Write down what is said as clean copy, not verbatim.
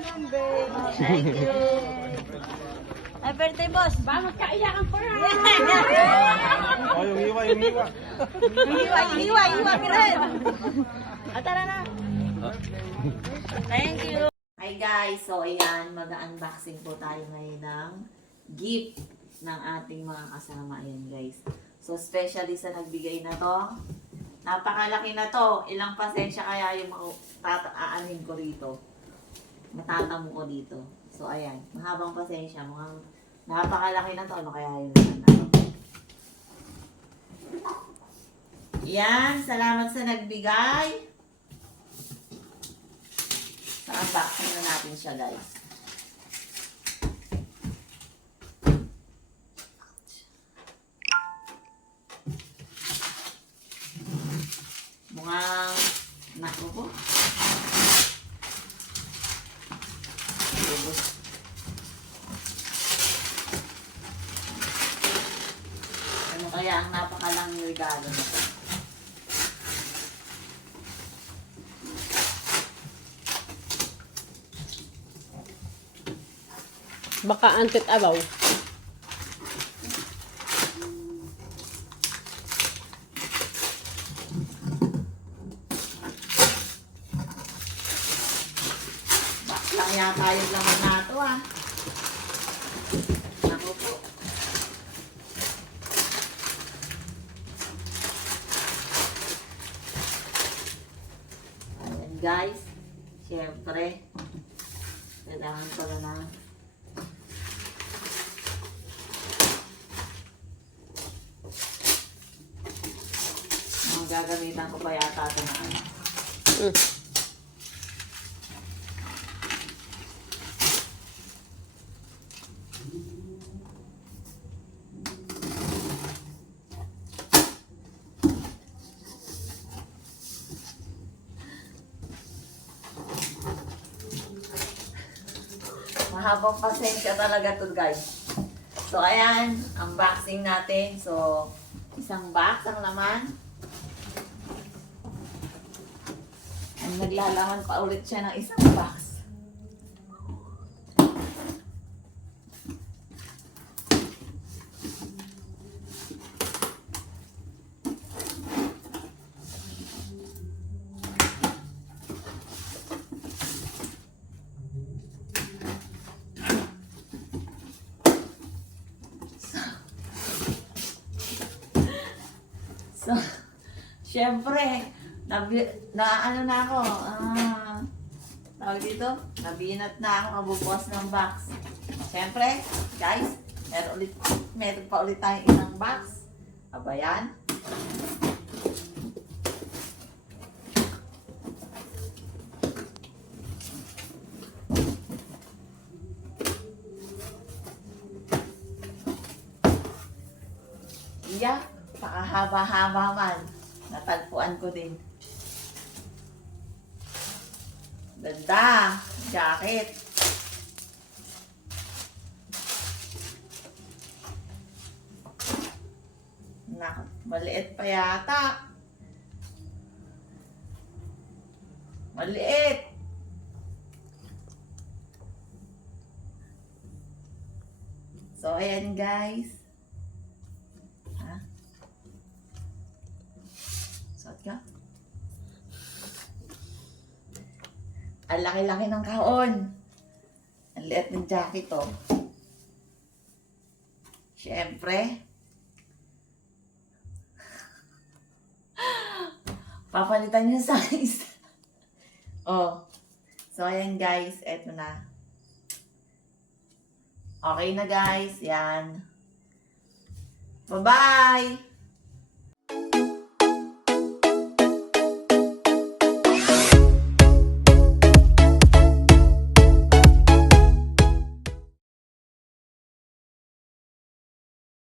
naman, babe. Thank you. Happy birthday, boss. Ba, magkaiyakan ko na. Oh, yung iwa, yung iwa. Iwa ka rin. Tara na. Thank you. Hi guys, so ayan, mag-unboxing po tayo ngayon ng gift ng ating mga kasama. Ayan guys. So especially sa nagbigay na to, napakalaki na to. Ilang pasensya kaya yung aanin ko rito. Matatamo ko dito. So ayan, mahabang pasensya. Mukhang napakalaki na to. Ano kaya yun? Yan, salamat sa nagbigay. Unboxing na natin siya guys. Mukhang nako po. Ano kaya ang napakalang regalo na to? Baka antit abaw. Baklang yata yung laman na ito ah. Naku po. Ayan guys. Siyempre. Kailangan pala na. Gagamitan ko pa yata ito na ano. Mahabang pasensya talaga to guys. So ayan, unboxing natin. So isang box ang laman. Naglalaman pa ulit siya ng isang box. So, syempre, ano na ako, tawag dito, nabinat na ako kabubukas ng box. Siyempre, guys, meron pa ulit tayong isang box. Aba yan. Iya, pakahaba-haba man. Natagpuan ko din. Ganda! Jacket! Maliit pa yata. Maliit! So, ayan guys. Ha? Suot ka? Ang laki-laki ng kahon. Ang liit ng jacket to. Siyempre. Papalitan yung size. Oh. So, ayan guys. Eto na. Okay na guys. Yan. Bye-bye!